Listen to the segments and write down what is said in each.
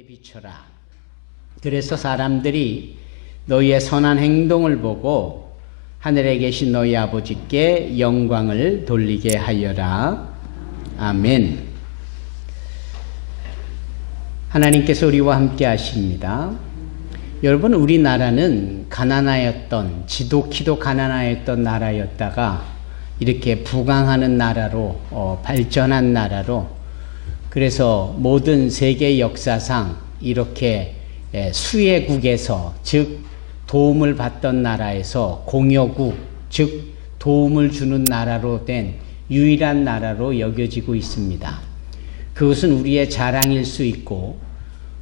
너희에게 비춰라. 그래서 사람들이 너희의 선한 행동을 보고 하늘에 계신 너희 아버지께 영광을 돌리게 하여라. 아멘. 하나님께서 우리와 함께 하십니다. 여러분, 우리나라는 가난하였던, 지독히도 가난하였던 나라였다가 이렇게 부강하는 나라로 발전한 나라로, 그래서 모든 세계 역사상 이렇게 수혜국에서, 즉 도움을 받던 나라에서 공여국, 즉 도움을 주는 나라로 된 유일한 나라로 여겨지고 있습니다. 그것은 우리의 자랑일 수 있고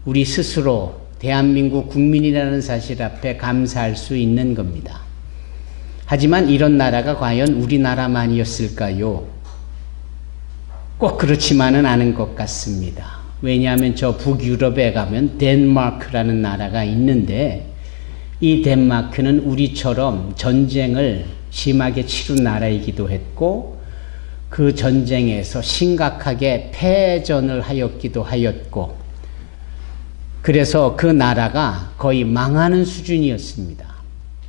우리 스스로 대한민국 국민이라는 사실 앞에 감사할 수 있는 겁니다. 하지만 이런 나라가 과연 우리나라만이었을까요? 꼭 그렇지만은 않은 것 같습니다. 왜냐하면 저 북유럽에 가면 덴마크라는 나라가 있는데, 이 덴마크는 우리처럼 전쟁을 심하게 치룬 나라이기도 했고, 그 전쟁에서 심각하게 패전을 하였기도 하였고, 그래서 그 나라가 거의 망하는 수준이었습니다.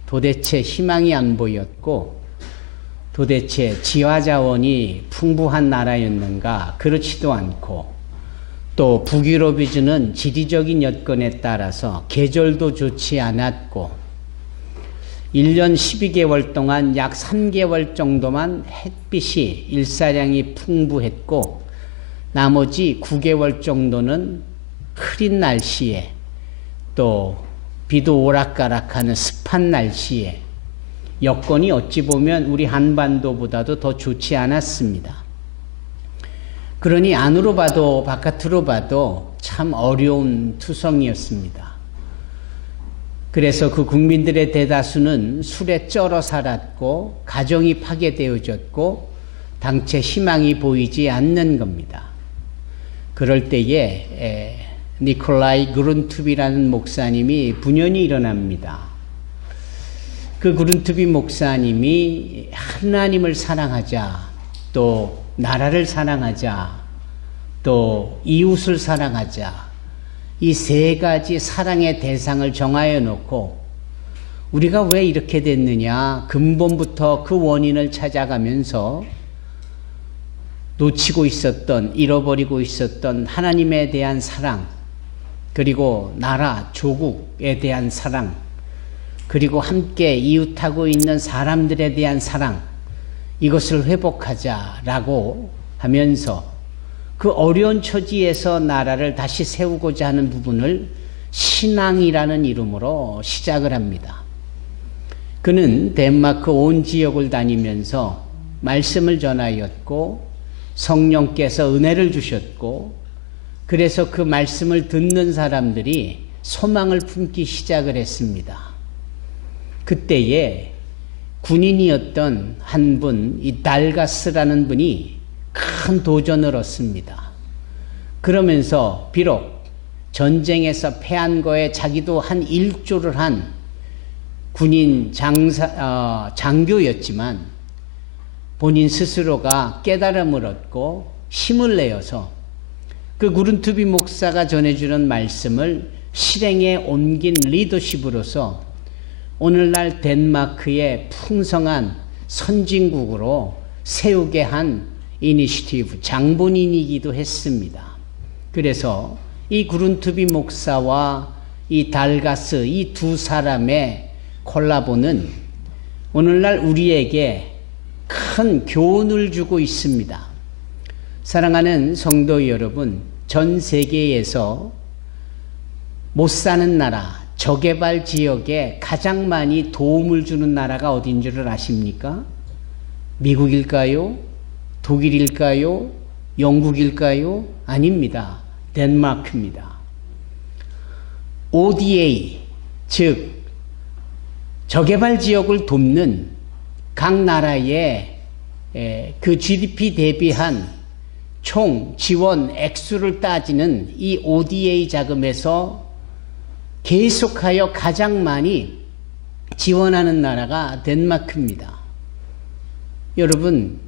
도대체 희망이 안 보였고, 도대체 지하자원이 풍부한 나라였는가? 그렇지도 않고, 또 북유럽이주는 지리적인 여건에 따라서 계절도 좋지 않았고, 1년 12개월 동안 약 3개월 정도만 햇빛이 일사량이 풍부했고, 나머지 9개월 정도는 흐린 날씨에, 또 비도 오락가락하는 습한 날씨에, 여건이 어찌 보면 우리 한반도보다도 더 좋지 않았습니다. 그러니 안으로 봐도 바깥으로 봐도 참 어려운 투성이었습니다. 그래서 그 국민들의 대다수는 술에 쩔어 살았고, 가정이 파괴되어졌고, 당체 희망이 보이지 않는 겁니다. 그럴 때에 니콜라이 그룬투비라는 목사님이 분연히 일어납니다. 그 그룬투비 목사님이 하나님을 사랑하자, 또 나라를 사랑하자, 또 이웃을 사랑하자, 이 세 가지 사랑의 대상을 정하여 놓고 우리가 왜 이렇게 됐느냐, 근본부터 그 원인을 찾아가면서 놓치고 있었던, 잃어버리고 있었던 하나님에 대한 사랑, 그리고 나라, 조국에 대한 사랑, 그리고 함께 이웃하고 있는 사람들에 대한 사랑, 이것을 회복하자라고 하면서 그 어려운 처지에서 나라를 다시 세우고자 하는 부분을 신앙이라는 이름으로 시작을 합니다. 그는 덴마크 온 지역을 다니면서 말씀을 전하였고, 성령께서 은혜를 주셨고, 그래서 그 말씀을 듣는 사람들이 소망을 품기 시작을 했습니다. 그때에 군인이었던 한 분, 이 달가스라는 분이 큰 도전을 얻습니다. 그러면서 비록 전쟁에서 패한 거에 자기도 한 일조를 한 군인 장교였지만 본인 스스로가 깨달음을 얻고 힘을 내어서 그 그룬투비 목사가 전해주는 말씀을 실행에 옮긴 리더십으로서 오늘날 덴마크의 풍성한 선진국으로 세우게 한 이니시티브, 장본인이기도 했습니다. 그래서 이 그룬투비 목사와 이 달가스, 이 두 사람의 콜라보는 오늘날 우리에게 큰 교훈을 주고 있습니다. 사랑하는 성도 여러분, 전 세계에서 못 사는 나라, 저개발 지역에 가장 많이 도움을 주는 나라가 어딘 줄을 아십니까? 미국일까요? 독일일까요? 영국일까요? 아닙니다. 덴마크입니다. ODA, 즉 저개발 지역을 돕는 각 나라의 그 GDP 대비한 총 지원 액수를 따지는 이 ODA 자금에서 계속하여 가장 많이 지원하는 나라가 덴마크입니다. 여러분,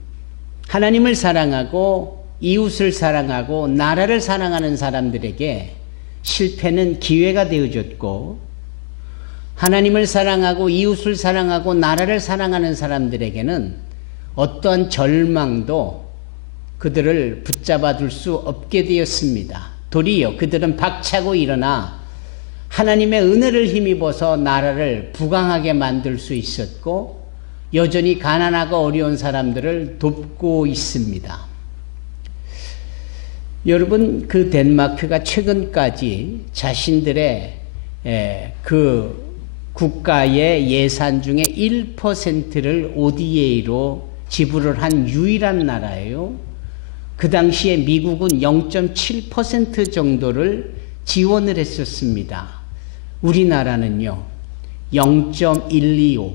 하나님을 사랑하고 이웃을 사랑하고 나라를 사랑하는 사람들에게 실패는 기회가 되어줬고, 하나님을 사랑하고 이웃을 사랑하고 나라를 사랑하는 사람들에게는 어떠한 절망도 그들을 붙잡아 둘 수 없게 되었습니다. 도리어 그들은 박차고 일어나 하나님의 은혜를 힘입어서 나라를 부강하게 만들 수 있었고, 여전히 가난하고 어려운 사람들을 돕고 있습니다. 여러분, 그 덴마크가 최근까지 자신들의 그 국가의 예산 중에 1%를 ODA로 지불을 한 유일한 나라예요. 그 당시에 미국은 0.7% 정도를 지원을 했었습니다. 우리나라는요, 0.125,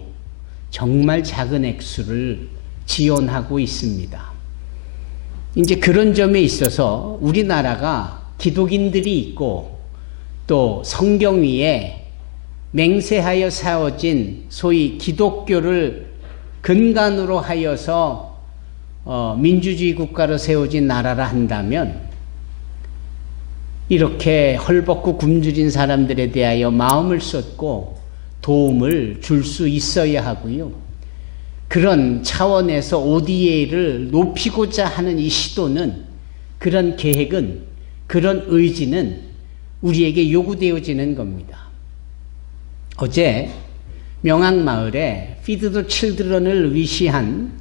정말 작은 액수를 지원하고 있습니다. 이제 그런 점에 있어서 우리나라가 기독인들이 있고 또 성경 위에 맹세하여 세워진 소위 기독교를 근간으로 하여서 민주주의 국가로 세워진 나라라 한다면, 이렇게 헐벗고 굶주린 사람들에 대하여 마음을 쏟고 도움을 줄 수 있어야 하고요. 그런 차원에서 ODA를 높이고자 하는 이 시도는, 그런 계획은, 그런 의지는 우리에게 요구되어지는 겁니다. 어제 명항마을에 피드 더 칠드런을 위시한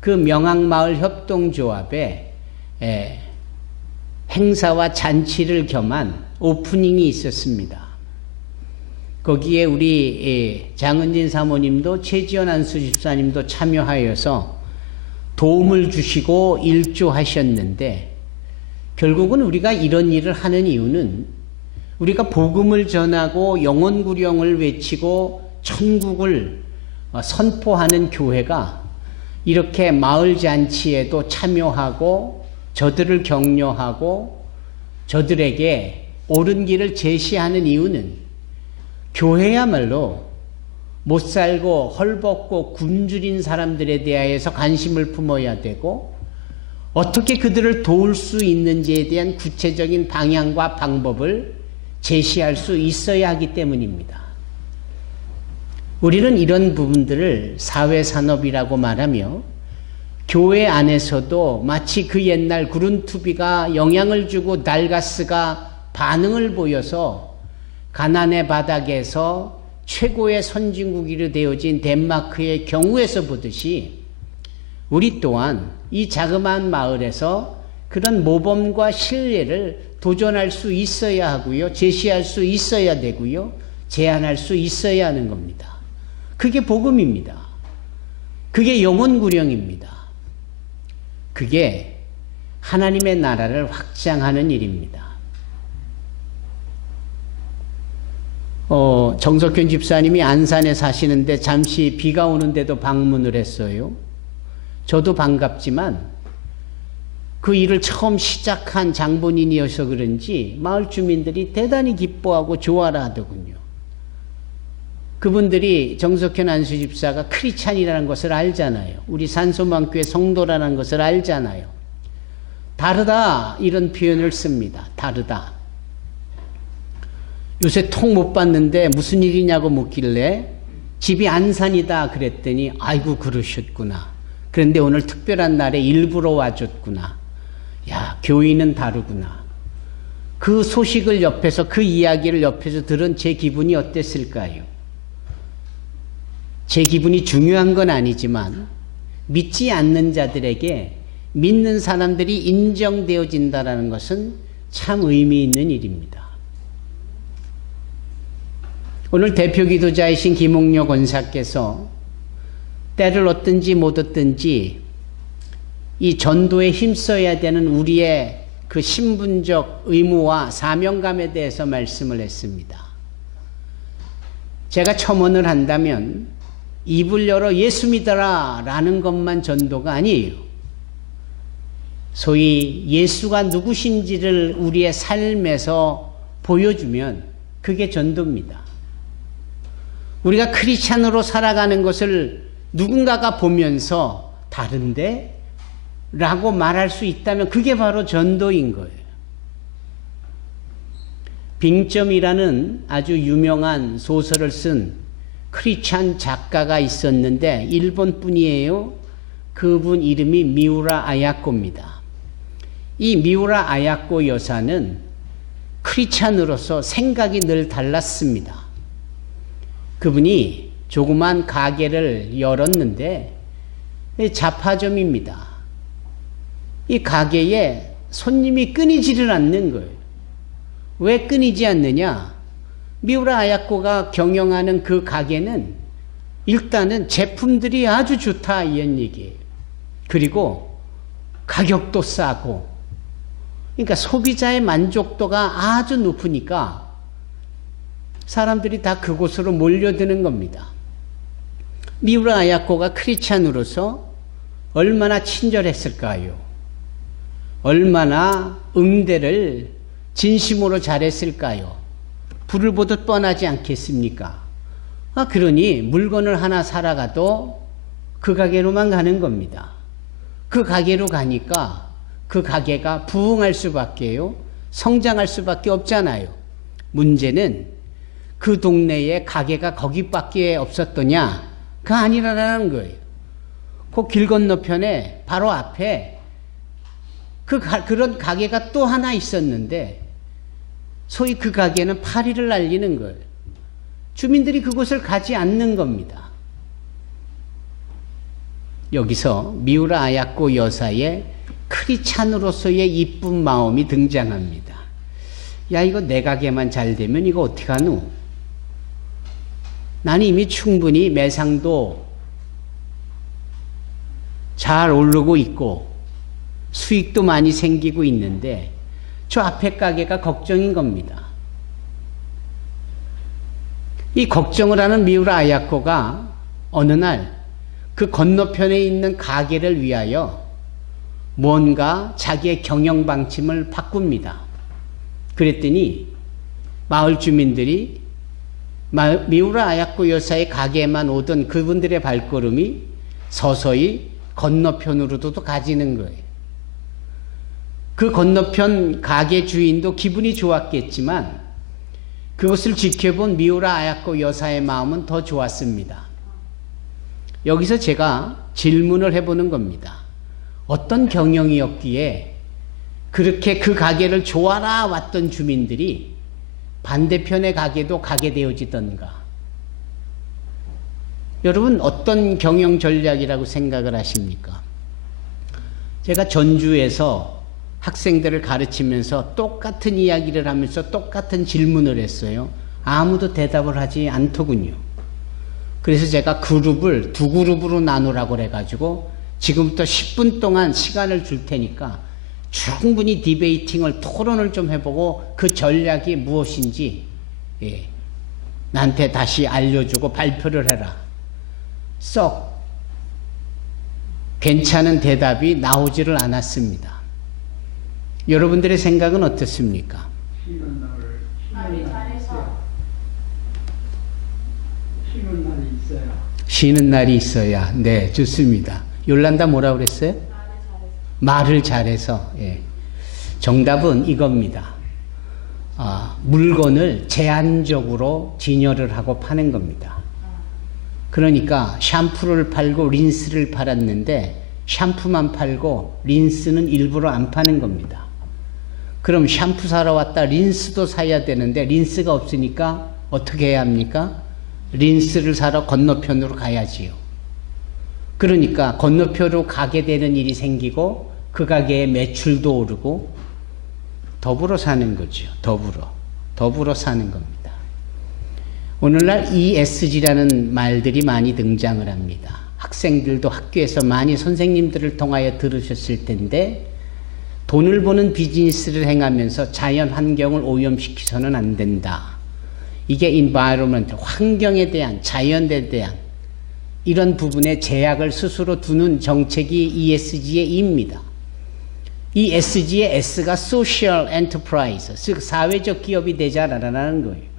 그 명항마을 협동조합에 행사와 잔치를 겸한 오프닝이 있었습니다. 거기에 우리 장은진 사모님도 최지연 안수집사님도 참여하여서 도움을 주시고 일조하셨는데, 결국은 우리가 이런 일을 하는 이유는 우리가 복음을 전하고 영혼구령을 외치고 천국을 선포하는 교회가 이렇게 마을 잔치에도 참여하고 저들을 격려하고 저들에게 옳은 길을 제시하는 이유는, 교회야말로 못 살고 헐벗고 굶주린 사람들에 대하여서 관심을 품어야 되고, 어떻게 그들을 도울 수 있는지에 대한 구체적인 방향과 방법을 제시할 수 있어야 하기 때문입니다. 우리는 이런 부분들을 사회산업이라고 말하며, 교회 안에서도 마치 그 옛날 구른투비가 영향을 주고 날가스가 반응을 보여서 가난의 바닥에서 최고의 선진국이 되어진 덴마크의 경우에서 보듯이, 우리 또한 이 자그마한 마을에서 그런 모범과 신뢰를 도전할 수 있어야 하고요, 제시할 수 있어야 되고요, 제안할 수 있어야 하는 겁니다. 그게 복음입니다. 그게 영혼구령입니다. 그게 하나님의 나라를 확장하는 일입니다. 정석현 집사님이 안산에 사시는데 잠시 비가 오는데도 방문을 했어요. 저도 반갑지만 그 일을 처음 시작한 장본인이어서 그런지 마을 주민들이 대단히 기뻐하고 좋아라 하더군요. 그분들이 정석현 안수집사가 크리스찬이라는 것을 알잖아요. 우리 산소망교회 성도라는 것을 알잖아요. 다르다, 이런 표현을 씁니다. 다르다. 요새 통 못 봤는데 무슨 일이냐고 묻길래 집이 안산이다 그랬더니, 아이고 그러셨구나. 그런데 오늘 특별한 날에 일부러 와줬구나. 야, 교인은 다르구나. 그 소식을 옆에서, 그 이야기를 옆에서 들은 제 기분이 어땠을까요? 제 기분이 중요한 건 아니지만, 믿지 않는 자들에게 믿는 사람들이 인정되어진다는 것은 참 의미 있는 일입니다. 오늘 대표 기도자이신 김홍려 권사께서 때를 얻든지 못 얻든지 이 전도에 힘써야 되는 우리의 그 신분적 의무와 사명감에 대해서 말씀을 했습니다. 제가 첨언을 한다면, 입을 열어 예수 믿어라 라는 것만 전도가 아니에요. 소위 예수가 누구신지를 우리의 삶에서 보여주면 그게 전도입니다. 우리가 크리스찬으로 살아가는 것을 누군가가 보면서 다른데? 라고 말할 수 있다면 그게 바로 전도인 거예요. 빙점이라는 아주 유명한 소설을 쓴 크리스찬 작가가 있었는데 일본 분이에요. 그분 이름이 미우라 아야코입니다. 이 미우라 아야코 여사는 크리스찬으로서 생각이 늘 달랐습니다. 그분이 조그만 가게를 열었는데 잡화점입니다. 이 가게에 손님이 끊이지를 않는 거예요. 왜 끊이지 않느냐? 미우라 아야코가 경영하는 그 가게는 일단은 제품들이 아주 좋다 이런 얘기예요. 그리고 가격도 싸고, 그러니까 소비자의 만족도가 아주 높으니까 사람들이 다 그곳으로 몰려드는 겁니다. 미우라 아야코가 크리스찬으로서 얼마나 친절했을까요? 얼마나 응대를 진심으로 잘했을까요? 불을 보듯 뻔하지 않겠습니까? 그러니 물건을 하나 사러 가도 그 가게로만 가는 겁니다. 그 가게로 가니까 그 가게가 부흥할 수밖에요. 성장할 수밖에 없잖아요. 문제는 그 동네에 가게가 거기밖에 없었더냐? 그 아니라는 거예요. 그 길 건너편에 바로 앞에 그런 가게가 또 하나 있었는데 소위 그 가게는 파리를 날리는 거예요. 주민들이 그곳을 가지 않는 겁니다. 여기서 미우라 아야코 여사의 크리스찬으로서의 이쁜 마음이 등장합니다. 야, 이거 내 가게만 잘 되면 이거 어떡하노? 나는 이미 충분히 매상도 잘 오르고 있고 수익도 많이 생기고 있는데 저 앞에 가게가 걱정인 겁니다. 이 걱정을 하는 미우라 아야코가 어느 날 그 건너편에 있는 가게를 위하여 뭔가 자기의 경영 방침을 바꿉니다. 그랬더니 마을 주민들이 미우라 아야코 여사의 가게에만 오던 그분들의 발걸음이 서서히 건너편으로도 가지는 거예요. 그 건너편 가게 주인도 기분이 좋았겠지만 그것을 지켜본 미우라 아야코 여사의 마음은 더 좋았습니다. 여기서 제가 질문을 해보는 겁니다. 어떤 경영이었기에 그렇게 그 가게를 좋아라 왔던 주민들이 반대편의 가게도 가게 되어지던가? 여러분 어떤 경영 전략이라고 생각을 하십니까? 제가 전주에서 학생들을 가르치면서 똑같은 이야기를 하면서 똑같은 질문을 했어요. 아무도 대답을 하지 않더군요. 그래서 제가 그룹을 두 그룹으로 나누라고 해가지고 지금부터 10분 동안 시간을 줄 테니까 충분히 디베이팅을 토론을 좀 해보고 그 전략이 무엇인지 나한테 다시 알려주고 발표를 해라. 썩 괜찮은 대답이 나오지를 않았습니다. 여러분들의 생각은 어떻습니까? 쉬는 날이 있어야. 네, 좋습니다. 요란다 뭐라고 그랬어요? 말을 잘해서. 예. 정답은 이겁니다. 물건을 제한적으로 진열을 하고 파는 겁니다. 그러니까 샴푸를 팔고 린스를 팔았는데 샴푸만 팔고 린스는 일부러 안 파는 겁니다. 그럼 샴푸 사러 왔다 린스도 사야 되는데 린스가 없으니까 어떻게 해야 합니까? 린스를 사러 건너편으로 가야지요. 그러니까 건너편으로 가게 되는 일이 생기고 그 가게의 매출도 오르고 더불어 사는 거죠. 더불어 사는 겁니다. 오늘날 ESG라는 말들이 많이 등장을 합니다. 학생들도 학교에서 많이 선생님들을 통하여 들으셨을 텐데 돈을 버는 비즈니스를 행하면서 자연 환경을 오염시켜서는 안 된다. 이게 environment, 환경에 대한, 자연에 대한 이런 부분에 제약을 스스로 두는 정책이 ESG의 E입니다. 이 SG의 S가 Social Enterprise, 즉 사회적 기업이 되자라는 거예요.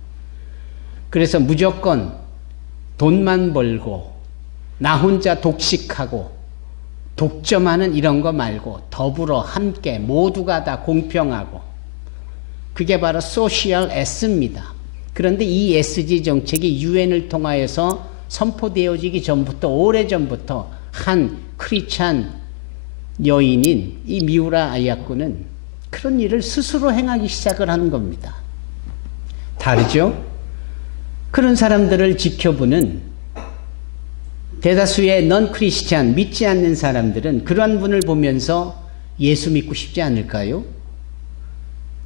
그래서 무조건 돈만 벌고 나 혼자 독식하고 독점하는 이런 거 말고 더불어 함께 모두가 다 공평하고 그게 바로 소셜 S입니다. 그런데 이 SG 정책이 유엔을 통하여서 선포되어지기 전부터, 오래전부터 한 크리스찬 여인인 이 미우라 아야코는 그런 일을 스스로 행하기 시작을 하는 겁니다. 다르죠? 그런 사람들을 지켜보는 대다수의 넌 크리스찬, 믿지 않는 사람들은 그런 분을 보면서 예수 믿고 싶지 않을까요?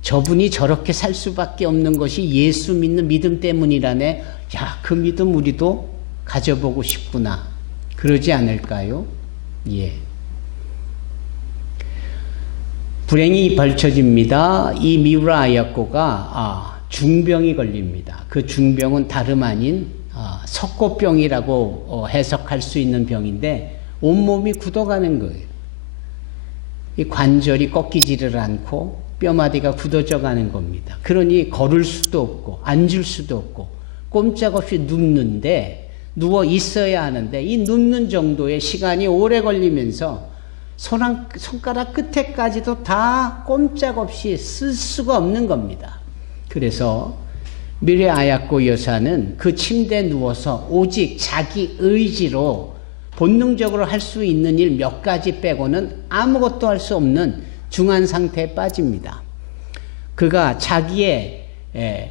저분이 저렇게 살 수밖에 없는 것이 예수 믿는 믿음 때문이라네. 야, 그 믿음 우리도 가져보고 싶구나. 그러지 않을까요? 예. 불행이 벌쳐집니다. 이 미우라 아야코가 중병이 걸립니다. 그 중병은 다름 아닌 석고병이라고 해석할 수 있는 병인데 온몸이 굳어가는 거예요. 이 관절이 꺾이지를 않고 뼈마디가 굳어져 가는 겁니다. 그러니 걸을 수도 없고 앉을 수도 없고 꼼짝없이 눕는데, 누워 있어야 하는데 이 눕는 정도의 시간이 오래 걸리면서 손가락 끝에까지도 다 꼼짝없이 쓸 수가 없는 겁니다. 그래서 미래 아야코 여사는 그 침대에 누워서 오직 자기 의지로 본능적으로 할 수 있는 일 몇 가지 빼고는 아무것도 할 수 없는 중한 상태에 빠집니다. 그가 자기의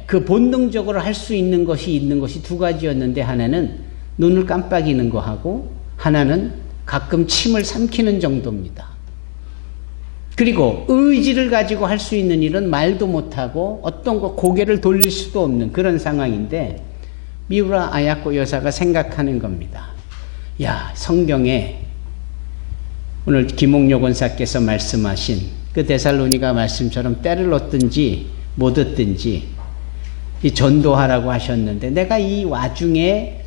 그 본능적으로 할 수 있는 것이 두 가지였는데, 하나는 눈을 깜빡이는 거하고 하나는 가끔 침을 삼키는 정도입니다. 그리고 의지를 가지고 할 수 있는 일은 말도 못하고 어떤 거 고개를 돌릴 수도 없는 그런 상황인데, 미우라 아야코 여사가 생각하는 겁니다. 야, 성경에 오늘 김옥료 권사께서 말씀하신 그 데살로니가 말씀처럼 때를 얻든지 못 얻든지 이 전도하라고 하셨는데, 내가 이 와중에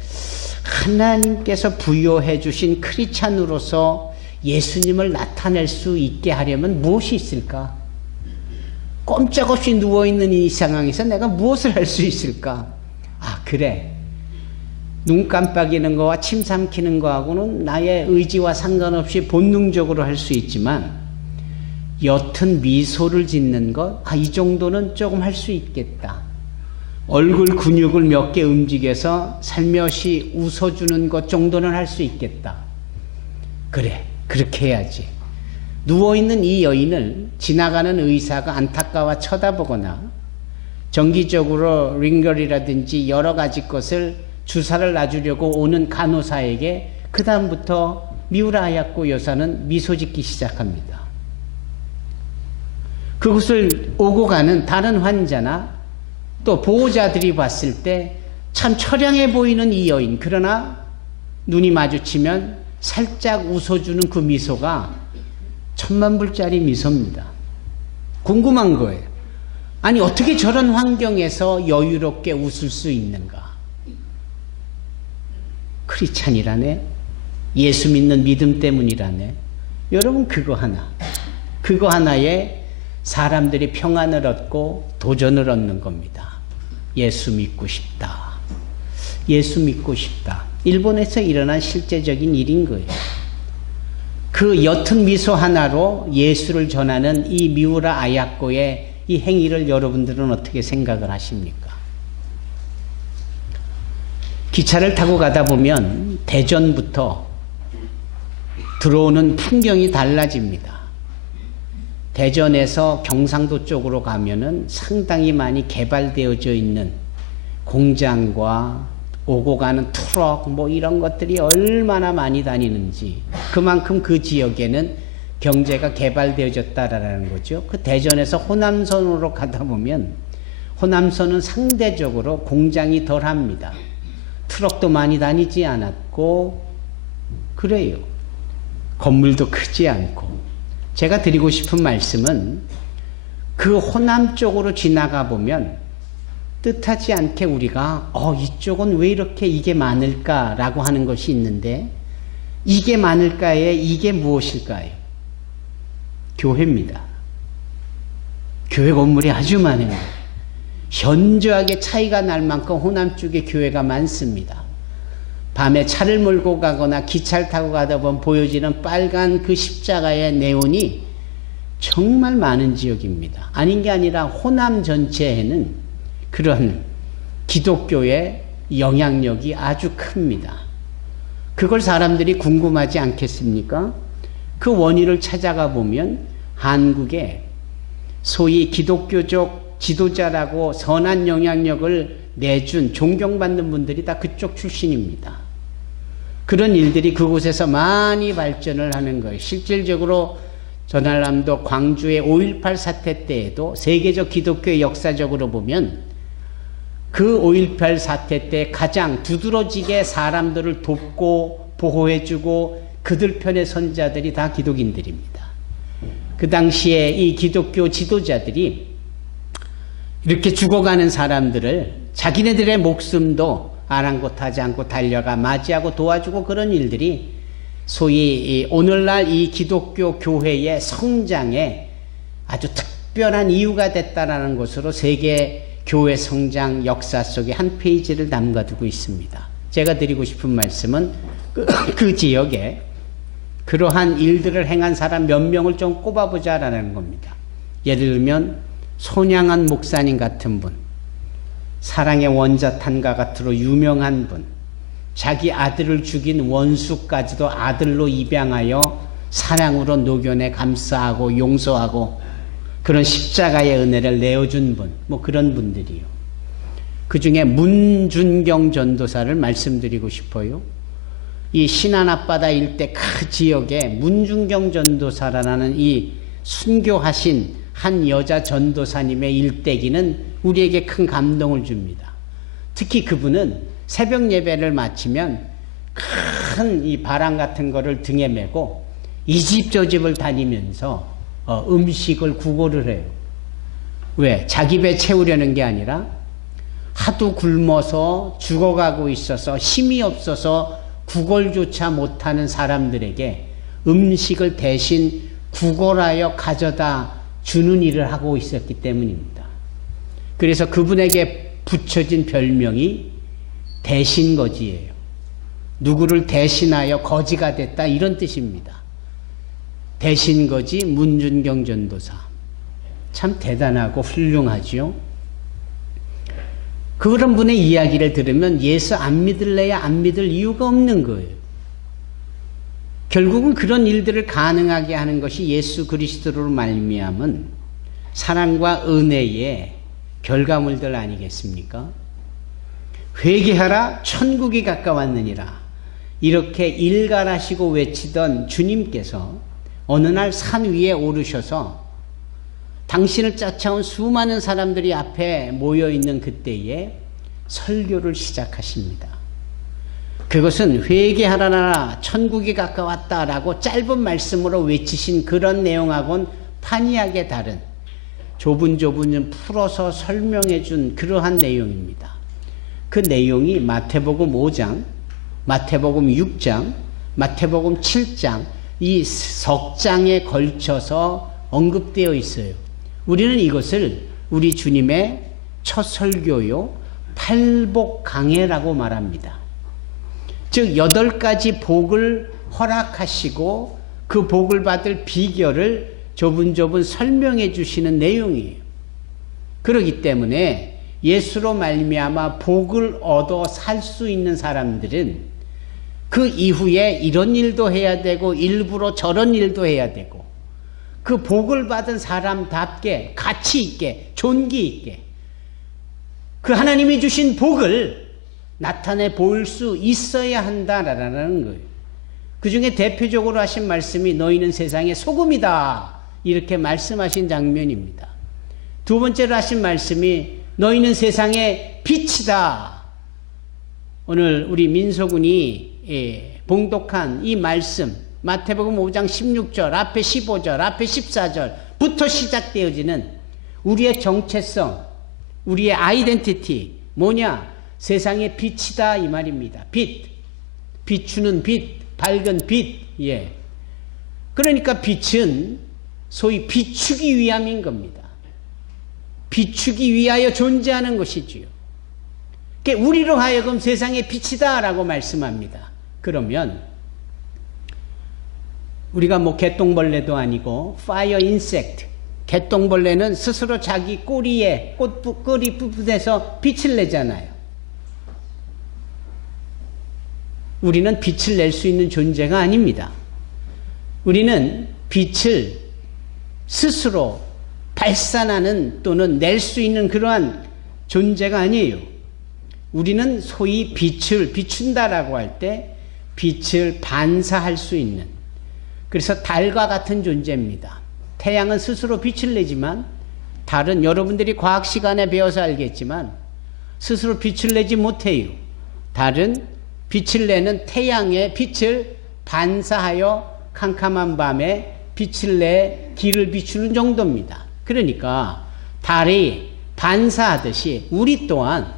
하나님께서 부여해 주신 크리스찬으로서 예수님을 나타낼 수 있게 하려면 무엇이 있을까? 꼼짝없이 누워있는 이 상황에서 내가 무엇을 할 수 있을까? 그래. 눈 깜빡이는 거와 침 삼키는 거하고는 나의 의지와 상관없이 본능적으로 할 수 있지만, 옅은 미소를 짓는 것, 이 정도는 조금 할 수 있겠다. 얼굴 근육을 몇 개 움직여서 살며시 웃어주는 것 정도는 할 수 있겠다. 그래, 그렇게 해야지. 누워있는 이 여인을 지나가는 의사가 안타까워 쳐다보거나 정기적으로 링걸이라든지 여러 가지 것을 주사를 놔주려고 오는 간호사에게 그 다음부터 미우라 아야코 여사는 미소 짓기 시작합니다. 그곳을 오고 가는 다른 환자나 또 보호자들이 봤을 때 참 처량해 보이는 이 여인, 그러나 눈이 마주치면 살짝 웃어주는 그 미소가 천만불짜리 미소입니다. 궁금한 거예요. 아니, 어떻게 저런 환경에서 여유롭게 웃을 수 있는가? 크리스찬이라네? 예수 믿는 믿음 때문이라네? 여러분, 그거 하나에 사람들이 평안을 얻고 도전을 얻는 겁니다. 예수 믿고 싶다. 예수 믿고 싶다. 일본에서 일어난 실제적인 일인 거예요. 그 옅은 미소 하나로 예수를 전하는 이 미우라 아야코의 이 행위를 여러분들은 어떻게 생각을 하십니까? 기차를 타고 가다 보면 대전부터 들어오는 풍경이 달라집니다. 대전에서 경상도 쪽으로 가면은 상당히 많이 개발되어져 있는 공장과 오고 가는 트럭 이런 것들이 얼마나 많이 다니는지, 그만큼 그 지역에는 경제가 개발되어졌다라는 거죠. 그 대전에서 호남선으로 가다 보면 호남선은 상대적으로 공장이 덜합니다. 트럭도 많이 다니지 않았고 그래요. 건물도 크지 않고. 제가 드리고 싶은 말씀은 그 호남 쪽으로 지나가 보면 뜻하지 않게 우리가 이쪽은 왜 이렇게 이게 많을까라고 하는 것이 있는데, 이게 많을까에 이게 무엇일까요? 교회입니다. 교회 건물이 아주 많아요. 현저하게 차이가 날 만큼 호남 쪽에 교회가 많습니다. 밤에 차를 몰고 가거나 기차를 타고 가다 보면 보여지는 빨간 그 십자가의 네온이 정말 많은 지역입니다. 아닌 게 아니라 호남 전체에는 그런 기독교의 영향력이 아주 큽니다. 그걸 사람들이 궁금하지 않겠습니까? 그 원인을 찾아가 보면 한국에 소위 기독교적 지도자라고 선한 영향력을 내준 존경받는 분들이 다 그쪽 출신입니다. 그런 일들이 그곳에서 많이 발전을 하는 거예요. 실질적으로 전할남도 광주의 5.18 사태 때에도 세계적 기독교의 역사적으로 보면 그 5.18 사태 때 가장 두드러지게 사람들을 돕고 보호해주고 그들 편에 선 자들이 다 기독인들입니다. 그 당시에 이 기독교 지도자들이 이렇게 죽어가는 사람들을 자기네들의 목숨도 아랑곳하지 않고 달려가 맞이하고 도와주고 그런 일들이 소위 오늘날 이 기독교 교회의 성장에 아주 특별한 이유가 됐다라는 것으로 세계 교회 성장 역사 속에 한 페이지를 남겨두고 있습니다. 제가 드리고 싶은 말씀은 그 지역에 그러한 일들을 행한 사람 몇 명을 좀 꼽아보자라는 겁니다. 예를 들면 손양한 목사님 같은 분, 사랑의 원자탄과 같으로 유명한 분, 자기 아들을 죽인 원수까지도 아들로 입양하여 사랑으로 노견에 감싸하고 용서하고 그런 십자가의 은혜를 내어준 분, 뭐 그런 분들이요. 그 중에 문준경 전도사를 말씀드리고 싶어요. 이 신안 앞바다 일대 그 지역에 문준경 전도사라는 이 순교하신 한 여자 전도사님의 일대기는 우리에게 큰 감동을 줍니다. 특히 그분은 새벽 예배를 마치면 큰 이 바람 같은 거를 등에 메고 이 집 저 집을 다니면서 음식을 구걸을 해요. 왜? 자기 배 채우려는 게 아니라 하도 굶어서 죽어가고 있어서 힘이 없어서 구걸조차 못하는 사람들에게 음식을 대신 구걸하여 가져다 주는 일을 하고 있었기 때문입니다. 그래서 그분에게 붙여진 별명이 대신거지예요. 누구를 대신하여 거지가 됐다 이런 뜻입니다. 대신거지 문준경 전도사. 참 대단하고 훌륭하지요. 그런 분의 이야기를 들으면 예수 안 믿을래야 안 믿을 이유가 없는 거예요. 결국은 그런 일들을 가능하게 하는 것이 예수 그리스도로 말미암은 사랑과 은혜의 결과물들 아니겠습니까? 회개하라 천국이 가까웠느니라 이렇게 일갈하시고 외치던 주님께서 어느 날 산 위에 오르셔서 당신을 쫓아온 수많은 사람들이 앞에 모여있는 그때에 설교를 시작하십니다. 그것은 회개하라 천국이 가까웠다라고 짧은 말씀으로 외치신 그런 내용하고는 판이하게 다른 조분조분 풀어서 설명해 준 그러한 내용입니다. 그 내용이 마태복음 5장, 마태복음 6장, 마태복음 7장 이 석 장에 걸쳐서 언급되어 있어요. 우리는 이것을 우리 주님의 첫 설교요 팔복 강해라고 말합니다. 즉 8가지 복을 허락하시고 그 복을 받을 비결을 조분조분 설명해 주시는 내용이에요. 그렇기 때문에 예수로 말미암아 복을 얻어 살 수 있는 사람들은 그 이후에 이런 일도 해야 되고 일부러 저런 일도 해야 되고 그 복을 받은 사람답게 가치 있게 존귀 있게 그 하나님이 주신 복을 나타내 보일 수 있어야 한다라는 거예요. 그 중에 대표적으로 하신 말씀이 너희는 세상의 소금이다 이렇게 말씀하신 장면입니다. 두 번째로 하신 말씀이 너희는 세상의 빛이다. 오늘 우리 민소군이 봉독한 이 말씀 마태복음 5장 16절 앞에 15절 앞에 14절부터 시작되어지는 우리의 정체성 우리의 아이덴티티 뭐냐? 세상의 빛이다 이 말입니다. 빛, 비추는 빛, 밝은 빛. 예. 그러니까 빛은 소위 비추기 위함인 겁니다. 비추기 위하여 존재하는 것이지요. 그러니까 우리로 하여금 세상의 빛이다 라고 말씀합니다. 그러면 우리가 뭐 개똥벌레도 아니고 fire insect. 개똥벌레는 스스로 자기 꼬리에 꼬리 부분에서 빛을 내잖아요. 우리는 빛을 낼 수 있는 존재가 아닙니다. 우리는 빛을 스스로 발산하는 또는 낼 수 있는 그러한 존재가 아니에요. 우리는 소위 빛을 비춘다라고 할 때 빛을 반사할 수 있는, 그래서 달과 같은 존재입니다. 태양은 스스로 빛을 내지만 달은 여러분들이 과학 시간에 배워서 알겠지만 스스로 빛을 내지 못해요. 달은 빛을 내는 태양의 빛을 반사하여 캄캄한 밤에 빛을 내 길을 비추는 정도입니다. 그러니까 달이 반사하듯이 우리 또한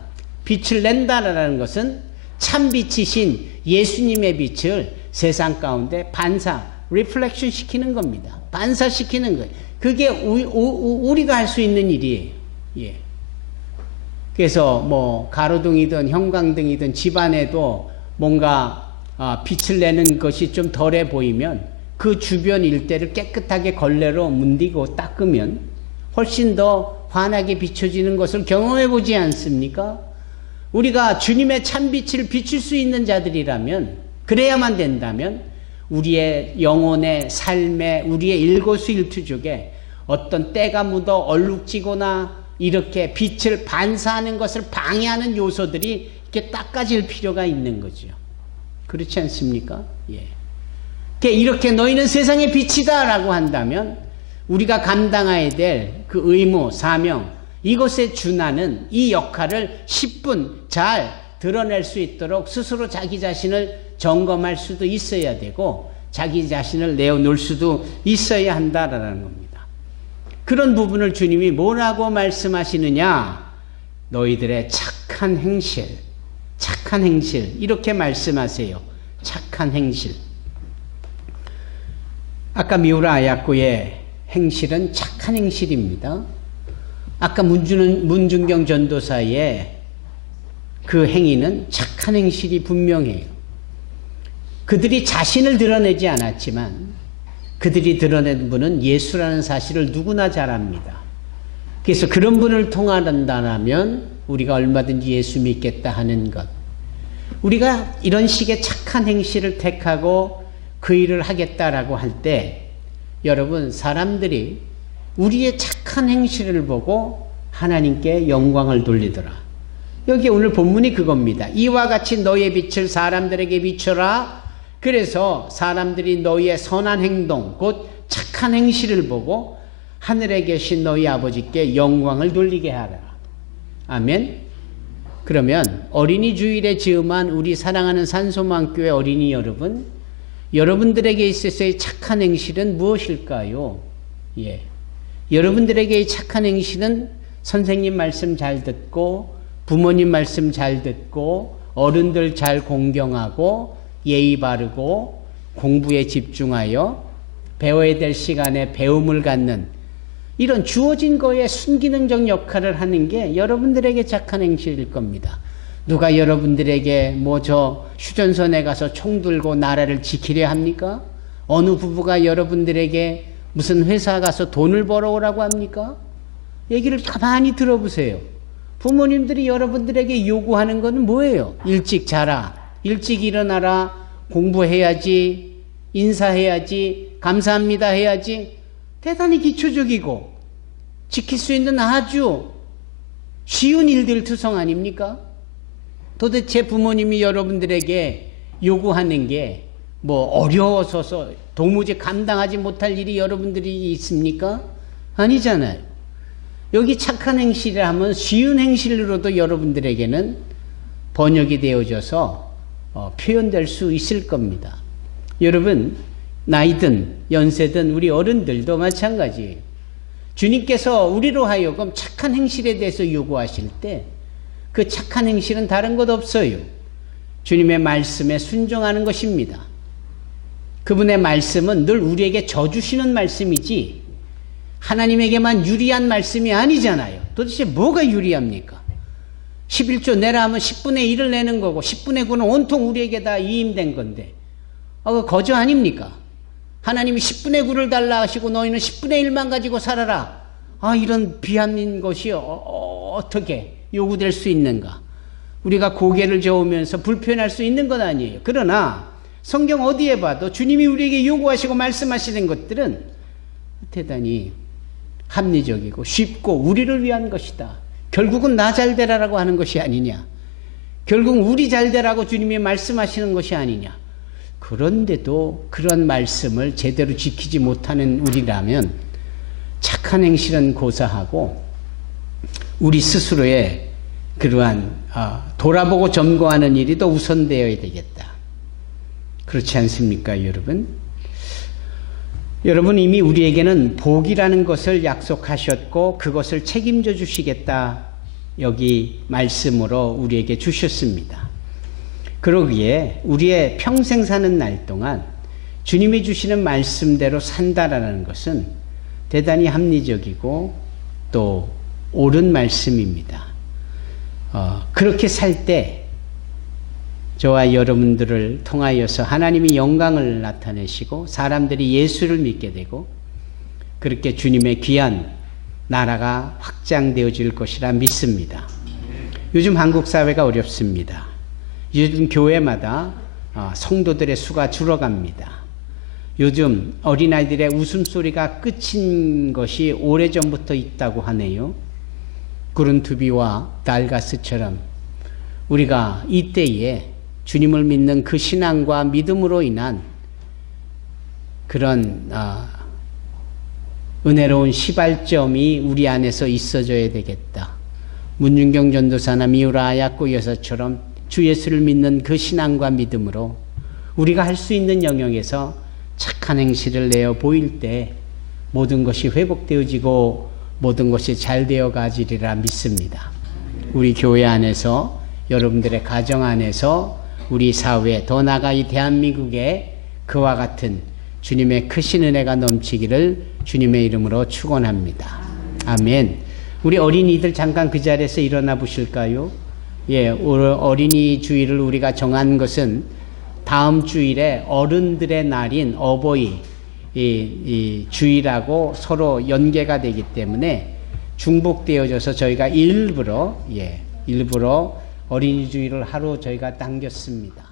빛을 낸다라는 것은 참빛이신 예수님의 빛을 세상 가운데 반사, 리플렉션 시키는 겁니다. 반사시키는 거예요. 그게 우리가 할 수 있는 일이에요. 예. 그래서 뭐 가로등이든 형광등이든 집안에도 뭔가 빛을 내는 것이 좀 덜해 보이면 그 주변 일대를 깨끗하게 걸레로 문디고 닦으면 훨씬 더 환하게 비춰지는 것을 경험해 보지 않습니까? 우리가 주님의 참빛을 비출 수 있는 자들이라면, 그래야만 된다면 우리의 영혼의 삶에, 우리의 일거수일투족에 어떤 때가 묻어 얼룩지거나 이렇게 빛을 반사하는 것을 방해하는 요소들이 이렇게 닦아질 필요가 있는 거죠. 그렇지 않습니까? 예. 이렇게 너희는 세상의 빛이다 라고 한다면 우리가 감당해야 될 그 의무, 사명, 이것에 준하는 이 역할을 10분 잘 드러낼 수 있도록 스스로 자기 자신을 점검할 수도 있어야 되고 자기 자신을 내어놓을 수도 있어야 한다라는 겁니다. 그런 부분을 주님이 뭐라고 말씀하시느냐? 너희들의 착한 행실 이렇게 말씀하세요. 착한 행실. 아까 미우라 아야코의 행실은 착한 행실입니다. 아까 문준경 전도사의 그 행위는 착한 행실이 분명해요. 그들이 자신을 드러내지 않았지만 그들이 드러낸 분은 예수라는 사실을 누구나 잘 압니다. 그래서 그런 분을 통한다면 우리가 얼마든지 예수 믿겠다 하는 것. 우리가 이런 식의 착한 행실을 택하고 그 일을 하겠다라고 할 때 여러분, 사람들이 우리의 착한 행실을 보고 하나님께 영광을 돌리더라. 여기 오늘 본문이 그겁니다. 이와 같이 너의 빛을 사람들에게 비춰라. 그래서 사람들이 너희의 선한 행동, 곧 착한 행실을 보고 하늘에 계신 너희 아버지께 영광을 돌리게 하라. 아멘. 그러면 어린이 주일에 즈음한 우리 사랑하는 산소망교회 어린이 여러분, 여러분들에게 있어서의 착한 행실은 무엇일까요? 예. 여러분들에게 착한 행실은 선생님 말씀 잘 듣고 부모님 말씀 잘 듣고 어른들 잘 공경하고 예의 바르고 공부에 집중하여 배워야 될 시간에 배움을 갖는 이런 주어진 거에 순기능적 역할을 하는 게 여러분들에게 착한 행실일 겁니다. 누가 여러분들에게 저 휴전선에 가서 총 들고 나라를 지키려 합니까? 어느 부부가 여러분들에게 무슨 회사 가서 돈을 벌어오라고 합니까? 얘기를 가만히 들어보세요. 부모님들이 여러분들에게 요구하는 것은 뭐예요? 일찍 자라, 일찍 일어나라, 공부해야지, 인사해야지, 감사합니다 해야지. 대단히 기초적이고 지킬 수 있는 아주 쉬운 일들 투성 아닙니까? 도대체 부모님이 여러분들에게 요구하는 게 어려워서 도무지 감당하지 못할 일이 여러분들이 있습니까? 아니잖아요. 여기 착한 행실을 하면 쉬운 행실로도 여러분들에게는 번역이 되어져서 표현될 수 있을 겁니다. 여러분, 나이든 연세든 우리 어른들도 마찬가지예요. 주님께서 우리로 하여금 착한 행실에 대해서 요구하실 때 그 착한 행실은 다른 것 없어요. 주님의 말씀에 순종하는 것입니다. 그분의 말씀은 늘 우리에게 져주시는 말씀이지 하나님에게만 유리한 말씀이 아니잖아요. 도대체 뭐가 유리합니까? 11조 내라 하면 10분의 1을 내는 거고 10분의 9는 온통 우리에게 다 위임된 건데 그거 거저 아닙니까? 하나님이 10분의 9를 달라 하시고 너희는 10분의 1만 가지고 살아라. 이런 비하인 것이 어떻게 요구될 수 있는가? 우리가 고개를 저으면서 불편할 수 있는 건 아니에요. 그러나 성경 어디에 봐도 주님이 우리에게 요구하시고 말씀하시는 것들은 대단히 합리적이고 쉽고 우리를 위한 것이다. 결국은 나 잘 되라라고 하는 것이 아니냐. 결국 우리 잘 되라고 주님이 말씀하시는 것이 아니냐. 그런데도 그런 말씀을 제대로 지키지 못하는 우리라면 착한 행실은 고사하고 우리 스스로의 그러한 돌아보고 점검하는 일이 더 우선되어야 되겠다. 그렇지 않습니까, 여러분? 여러분, 이미 우리에게는 복이라는 것을 약속하셨고 그것을 책임져 주시겠다. 여기 말씀으로 우리에게 주셨습니다. 그러기에 우리의 평생 사는 날 동안 주님이 주시는 말씀대로 산다라는 것은 대단히 합리적이고 또 옳은 말씀입니다. 그렇게 살 때 저와 여러분들을 통하여서 하나님이 영광을 나타내시고 사람들이 예수를 믿게 되고 그렇게 주님의 귀한 나라가 확장되어질 것이라 믿습니다. 요즘 한국 사회가 어렵습니다. 요즘 교회마다 성도들의 수가 줄어갑니다. 요즘 어린아이들의 웃음소리가 끝인 것이 오래전부터 있다고 하네요. 구른투비와 달가스처럼 우리가 이때에 주님을 믿는 그 신앙과 믿음으로 인한 그런 은혜로운 시발점이 우리 안에서 있어져야 되겠다. 문중경 전도사나 미우라 아야코 여사처럼 주 예수를 믿는 그 신앙과 믿음으로 우리가 할 수 있는 영역에서 착한 행실을 내어 보일 때 모든 것이 회복되어지고 모든 것이 잘 되어 가지리라 믿습니다. 우리 교회 안에서 여러분들의 가정 안에서 우리 사회 더 나아가 이 대한민국에 그와 같은 주님의 크신 은혜가 넘치기를 주님의 이름으로 축원합니다. 아멘. 우리 어린이들 잠깐 그 자리에서 일어나 보실까요? 예, 어린이 주일을 우리가 정한 것은 다음 주일에 어른들의 날인 어버이 이 주일하고 서로 연계가 되기 때문에 중복되어져서 저희가 일부러 어린이 주일을 하루 저희가 당겼습니다.